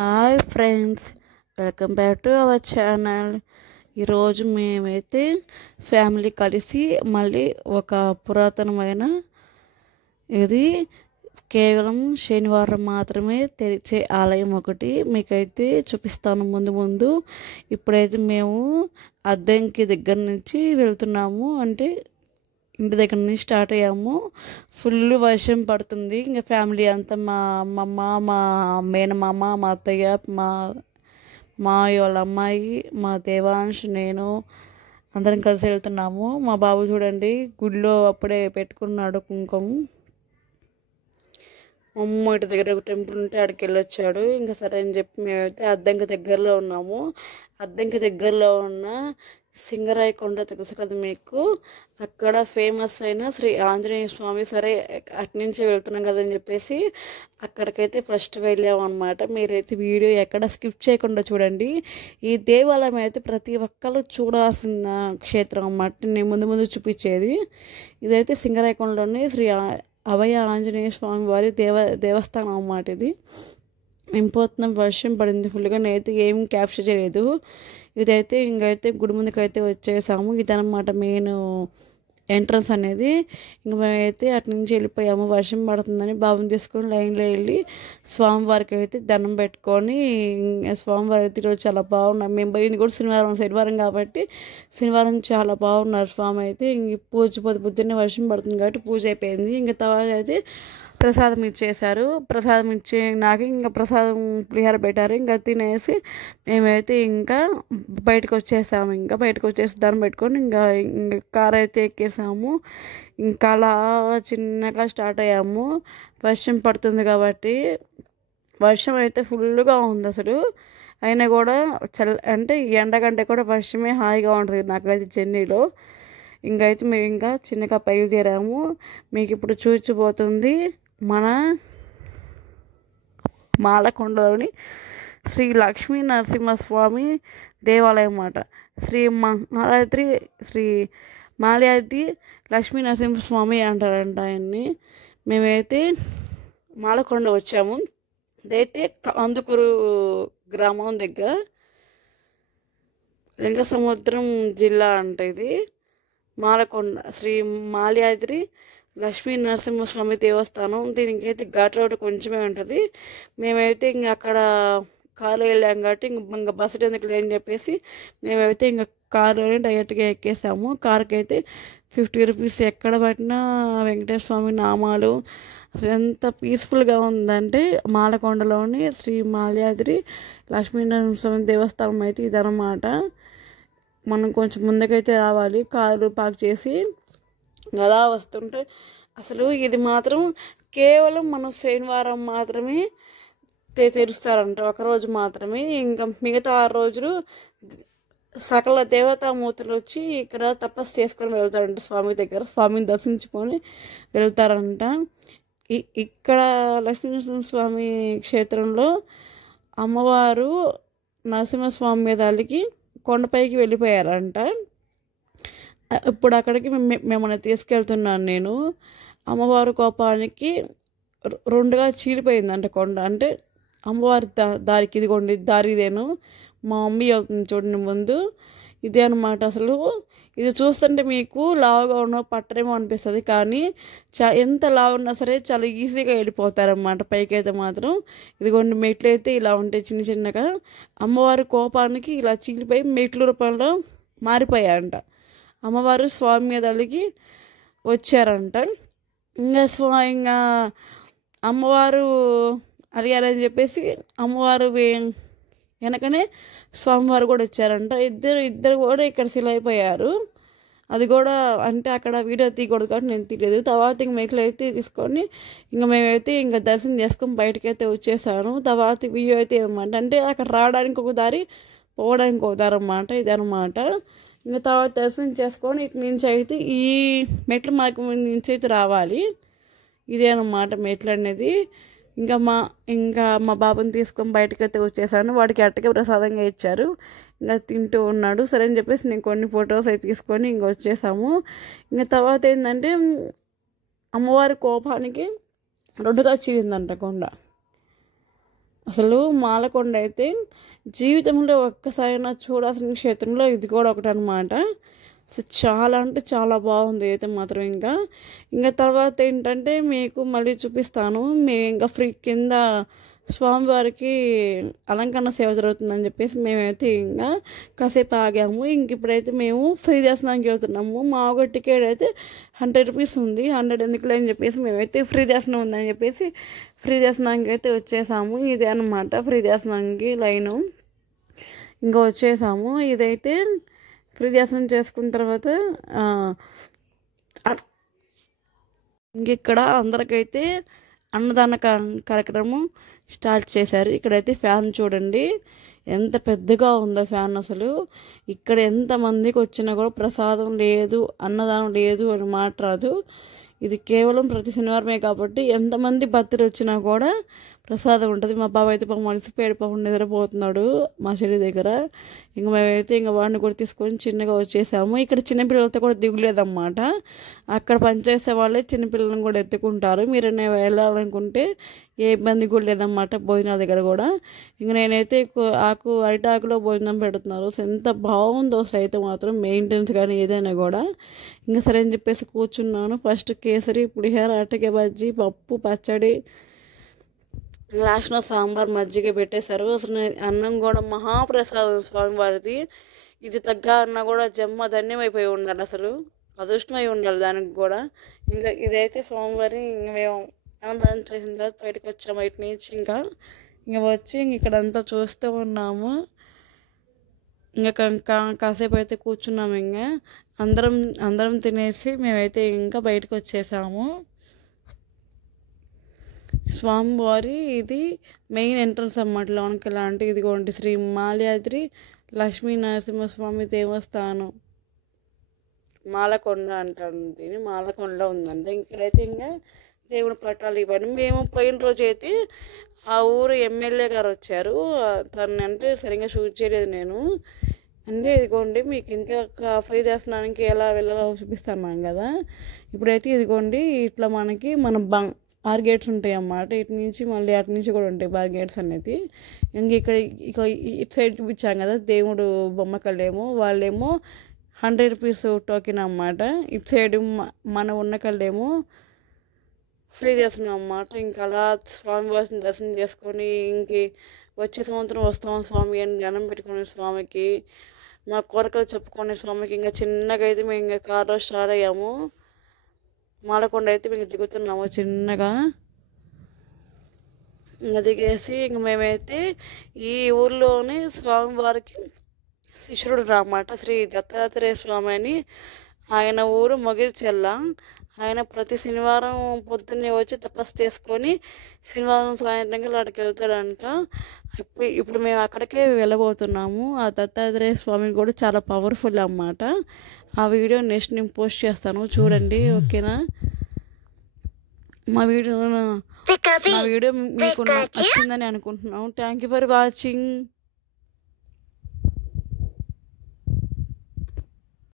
Hi friends, welcome back to our channel. ఈరోజు మేమైతే family కలిసి మళ్ళీ ఒక పురాతనమైన ఇది కేవలం శనివారం మాత్రమే తెరిచే ఆలయం ఒకటి మీకైతే చూపిస్తాను ముందు. ఇప్పుడైతే మేము అద్దంకి దగ్గర నుంచి వెళ్తున్నాము, అంటే ఇంటి దగ్గర నుంచి స్టార్ట్ అయ్యాము. ఫుల్ వర్షం పడుతుంది. ఇంకా ఫ్యామిలీ అంతా మా అమ్మమ్మ, మా మేనమామ, మా అత్తయ్య, మా మావయ్య వాళ్ళ అమ్మాయి, మా దేవాంశ్, నేను అందరం కలిసి వెళ్తున్నాము. మా బాబు చూడండి గుడిలో అప్పుడే పెట్టుకున్నాడు కుంకుమ. అమ్మ ఇంటి దగ్గర ఒక టెంపుల్ ఉంటే అక్కడికి వెళ్ళొచ్చాడు. ఇంకా సరే అని చెప్పి మేమైతే అద్దంకి దగ్గరలో ఉన్నాము. అద్దంకి దగ్గరలో ఉన్న సింగరాయ కొండ తెలుసు కదా మీకు, అక్కడ ఫేమస్ అయిన శ్రీ ఆంజనేయ స్వామి. సరే అటు నుంచి వెళ్తున్నాం కదని చెప్పేసి అక్కడికైతే ఫస్ట్ వెళ్ళాము అనమాట. మీరైతే వీడియో ఎక్కడ స్కిప్ చేయకుండా చూడండి. ఈ దేవాలయం అయితే ప్రతి ఒక్కరు చూడాల్సిన క్షేత్రం అన్నమాట. నేను ముందు చూపించేది ఇదైతే సింగరాయ కొండలోని శ్రీ అభయ ఆంజనేయ స్వామి వారి దేవస్థానం అన్నమాట. ఇది మేము పోతున్నాం, వర్షం పడింది ఫుల్గా, నేనైతే ఏం క్యాప్చర్ చేయలేదు. ఇదైతే ఇంకైతే గుడి ముందుకైతే వచ్చేసాము. ఇదనమాట మెయిన్ ఎంట్రన్స్ అనేది. ఇంక మేమైతే అటు నుంచి వెళ్ళిపోయాము. వర్షం పడుతుందని బాబుని తీసుకొని లైన్లో వెళ్ళి స్వామివారికి అయితే దండం పెట్టుకొని, స్వామివారి అయితే ఈరోజు చాలా బాగున్నారు. మేము పోయింది కూడా శనివారం కాబట్టి శనివారం చాలా బాగున్నారు స్వామి అయితే. ఇంక పూజ పొద్దున్నే వర్షం పడుతుంది కాబట్టి పూజ అయిపోయింది. ఇంకా తర్వాత అయితే ప్రసాదం ఇచ్చేశారు. ప్రసాదం ఇచ్చి నాకు ఇంకా ప్రసాదం పులిహార పెట్టారు. ఇంకా తినేసి మేమైతే ఇంకా బయటకు వచ్చేసాము. ఇంకా బయటకు వచ్చేసి దాన్ని పెట్టుకొని ఇంకా కార్ అయితే ఎక్కేసాము. ఇంకా అలా చిన్నగా స్టార్ట్ అయ్యాము. వర్షం పడుతుంది కాబట్టి వర్షం అయితే ఫుల్గా ఉంది అసలు. అయినా కూడా అంటే ఎండ కంటే కూడా వర్షమే హాయిగా ఉంటుంది నాకైతే జర్నీలో. ఇంకైతే మేము ఇంకా చిన్నగా బయలుదేరాము. మీకు ఇప్పుడు చూచిపోతుంది మన మాలకొండలోని శ్రీ లక్ష్మీ నరసింహస్వామి దేవాలయం అన్నమాట. శ్రీ మాల్యాద్రి లక్ష్మీ నరసింహస్వామి అంటారంట ఆయన్ని. మేమైతే మాలకొండ వచ్చాము. ఇదైతే అందుకూరు గ్రామం దగ్గర లింగసముద్రం జిల్లా అంట. ఇది మాలకొండ శ్రీ మాల్యాద్రి లక్ష్మీ నరసింహస్వామి దేవస్థానం. దీనికైతే ఘాట్ రోడ్ కొంచెమే ఉంటుంది. మేమైతే ఇంక అక్కడ కారు వెళ్ళాం కాబట్టి ఇంకా బస్సు ఎందుకు లేని చెప్పేసి మేమైతే ఇంకా కారులోనే డైరెక్ట్గా ఎక్కేసాము. కారుకి అయితే 50 రూపీస్. ఎక్కడ పట్టినా వెంకటేశ్వర స్వామి నామాలు. అసలు ఎంత పీస్ఫుల్గా ఉందంటే మాలకొండలోని శ్రీ మాల్యాద్రి లక్ష్మీ నరసింహస్వామి దేవస్థానం అయితే ఇదన్నమాట. మనం కొంచెం ముందుకైతే రావాలి, కారు పార్క్ చేసి అలా వస్తుంటే. అసలు ఇది మాత్రం కేవలం మనం శనివారం మాత్రమే తెరుస్తారంట, ఒకరోజు మాత్రమే. ఇంకా మిగతా 6 రోజులు సకల దేవతామూర్తులు వచ్చి ఇక్కడ తపస్సు చేసుకొని వెళ్తారంట స్వామి దగ్గర. స్వామిని దర్శించుకొని వెళ్తారంట. ఇక్కడ లక్ష్మీనరసింహస్వామి క్షేత్రంలో అమ్మవారు నరసింహస్వామి మీద అలిగి కొండపైకి వెళ్ళిపోయారంట. ఇప్పుడు అక్కడికి మిమ్మల్ని తీసుకెళ్తున్నాను నేను. అమ్మవారి కోపానికి 2గా చీలిపోయిందంట కొండ. అంటే అమ్మవారి దారికి ఇదిగోండి దారి ఇదేను. మా మమ్మీ వెళ్తుంది చూడండి ముందు. ఇదే అనమాట. అసలు ఇది చూస్తుంటే మీకు లావుగా ఉన్న పట్టరేమో అనిపిస్తుంది, కానీ ఎంత లావు ఉన్నా సరే చాలా ఈజీగా వెళ్ళిపోతారన్నమాట పైకి అయితే మాత్రం. ఇదిగోండి మెట్లు అయితే ఇలా ఉంటాయి చిన్నగా. అమ్మవారి కోపానికి ఇలా చీలిపోయి మెట్ల రూపంలో మారిపోయాయంట. అమ్మవారు స్వామి మీద అలిగి వచ్చారంట. ఇంకా అమ్మవారు అలిగారని చెప్పేసి అమ్మవారు వెనకనే స్వామివారు కూడా వచ్చారంట. ఇద్దరు కూడా ఇక్కడ శిల అయిపోయారు. అది కూడా అంటే అక్కడ వీడియో తీయకూడదు కాబట్టి నేను తీయలేదు. తర్వాత ఇంక మెట్లు అయితే తీసుకొని ఇంకా మేమైతే ఇంకా దర్శనం చేసుకొని బయటకైతే వచ్చేసాను. తర్వాత వీడియో అయితే ఏమన్నమాట అంటే అక్కడ రావడానికి ఒక దారి, పోవడానికి ఒక దారి అన్నమాట. ఇదనమాట. ఇంకా తర్వాత దర్శనం చేసుకొని ఇటు నుంచి అయితే ఈ మెట్ల మార్గం నుంచి అయితే రావాలి. ఇదే అన్నమాట మెట్లు అనేది. ఇంకా మా బాబుని తీసుకొని బయటకైతే వచ్చేసాను. వాడికి అట్టకే ప్రసాదంగా ఇచ్చారు. ఇంకా తింటూ ఉన్నాడు. సరే అని చెప్పేసి నేను కొన్ని ఫొటోస్ అయితే తీసుకొని ఇంక వచ్చేసాము. ఇంకా తర్వాత ఏంటంటే అమ్మవారి కోపానికి 2గా చీలిందంట కొండ. అసలు మాలకొండ అయితే జీవితంలో ఒక్కసారైనా చూడాల్సిన క్షేత్రంలో ఇది కూడా ఒకటి అనమాట. అసలు చాలా అంటే చాలా బాగుంది అయితే మాత్రం. ఇంకా తర్వాత ఏంటంటే మీకు మళ్ళీ చూపిస్తాను. మేము ఇంకా ఫ్రీ కింద స్వామివారికి అలంకరణ సేవ జరుగుతుందని చెప్పేసి మేమైతే ఇంకా కాసేపు ఆగాము. ఇంక ఇప్పుడైతే మేము ఫ్రీ దర్శనానికి వెళ్తున్నాము. మా ఒక టికెట్ అయితే 100 రూపీస్ ఉంది. 100 ఎందుకులే అని చెప్పేసి మేమైతే ఫ్రీ దర్శనం ఉందని చెప్పేసి ఫ్రీ దర్శనానికి అయితే వచ్చేసాము. ఇదే అనమాట ఫ్రీ దర్శనానికి లైను. ఇంకా వచ్చేసాము. ఇదైతే ఫ్రీ దర్శనం చేసుకున్న తర్వాత ఇంకెక్కడ అందరికైతే అన్నదాన కార్యక్రమం స్టార్ట్ చేశారు. ఇక్కడైతే ఫ్యాన్ చూడండి ఎంత పెద్దగా ఉందో ఫ్యాన్. అసలు ఇక్కడ ఎంతమందికి వచ్చినా కూడా ప్రసాదం లేదు, అన్నదానం లేదు అని మాట రాదు. ఇది కేవలం ప్రతి శనివారమే కాబట్టి ఎంతమంది భక్తులు వచ్చినా కూడా ప్రసాదం ఉంటుంది. మా బాబు అయితే పాపం అలసిపోయాడు, పాపం నిద్రపోతున్నాడు మా చెల్లి దగ్గర. ఇంక మేమైతే ఇంక వాడిని కూడా తీసుకొని చిన్నగా వచ్చేసాము. ఇక్కడ చిన్నపిల్లలతో కూడా దిగులేదన్నమాట. అక్కడ పనిచేసే వాళ్ళే చిన్నపిల్లలను కూడా ఎత్తుకుంటారు. మీరు వెళ్ళాలనుకుంటే ఏ ఇబ్బంది కూడా లేదన్నమాట భోజనాల దగ్గర కూడా. ఇంక నేనైతే అరిటాకులో భోజనం పెడుతున్నారు. ఎంత బాగుందో అసలు అయితే మాత్రం మెయింటెనెన్స్ కానీ ఏదైనా కూడా. ఇంకా సరే అని చెప్పేసి కూర్చున్నాను. ఫస్ట్ కేసరి, పులిహోర, అరటికాయ బజ్జీ, పప్పు, పచ్చడి, లాస్ట్లో సాంబార్, మజ్జిగ పెట్టేశారు. అసలు అన్నం కూడా మహాప్రసాదం స్వామివారిది. ఇది తగ్గ అన్న కూడా జన్మ ధన్యమైపోయి ఉండాలి, అసలు అదృష్టమై ఉండాలి దానికి కూడా. ఇంకా ఇదైతే స్వామివారి మేము అన్నదానం చేసిన తర్వాత బయటకు వచ్చాము. బయట నుంచి ఇంకా వచ్చి ఇక్కడంతా చూస్తూ ఉన్నాము. ఇంకా కాసేపు అయితే కూర్చున్నాము. ఇంకా అందరం తినేసి మేమైతే ఇంకా బయటకు వచ్చేసాము. స్వామివారి ఇది మెయిన్ ఎంట్రన్స్ అన్నమాట లోనికి. ఇలాంటి ఇదిగోండి శ్రీ మాల్యాద్రి లక్ష్మీ నరసింహస్వామి దేవస్థానం, మాలకొండ అంటారు దీన్ని. మాలకొండలో ఉందంటే ఇక్కడైతే ఇంకా దేవుడి పట్టాలు ఇవన్నీ. మేము పోయిన రోజు అయితే ఆ ఊరు ఎమ్మెల్యే గారు వచ్చారు. తను అంటే సరిగ్గా షూట్ చేయలేదు నేను. అంటే ఇదిగోండి మీకు ఇంకా ఫ్రీ దర్శనానికి ఎలా వెళ్ళాలో చూపిస్తున్నాం కదా. ఇప్పుడైతే ఇదిగోండి ఇట్లా మనకి బార్ గేట్స్ ఉంటాయి అన్నమాట. ఇటు నుంచి మళ్ళీ అటు నుంచి కూడా ఉంటాయి బార్ గేట్స్ అనేది. ఇంక ఇటు సైడ్ చూపించాం కదా దేవుడు బొమ్మకళ్ళేమో, వాళ్ళేమో 100 రూపీస్ టోకెన్ అన్నమాట. ఇటు సైడ్ మన ఉన్న కళ్ళేమో ఫ్రీ దర్శనం అన్నమాట. ఇంకా అలా స్వామివారిని దర్శనం చేసుకొని వచ్చే సంవత్సరం వస్తాం స్వామి అని ధ్యానం పెట్టుకునే స్వామికి మా కోరికలు చెప్పుకునే స్వామికి ఇంకా చిన్నగా అయితే మేము ఇంకా కార్లో స్టార్ట్ అయ్యాము. మాలకొండ అయితే మేము దిగుతున్నాము చిన్నగా. ఇంకా దిగేసి ఇంక మేమైతే ఈ ఊర్లోనే స్వామివారికి శిష్యుడు అన్నమాట. శ్రీ దత్తాత్రేయ స్వామి అని ఆయన ఊరు మొగిరిచెల్ల. ఆయన ప్రతి శనివారం పొద్దున్నే వచ్చి తపస్సు చేసుకొని శనివారం సాయంత్రంగా అక్కడికి వెళ్తాడంట. ఇప్పుడు మేము అక్కడికే వెళ్ళబోతున్నాము. ఆ దత్తాత్రేయ స్వామి కూడా చాలా పవర్ఫుల్ అన్నమాట. ఆ వీడియో నెక్స్ట్ నేను పోస్ట్ చేస్తాను, చూడండి ఓకేనా. మా వీడియో మీకు నచ్చిందని అనుకుంటున్నాను. Thank you for watching.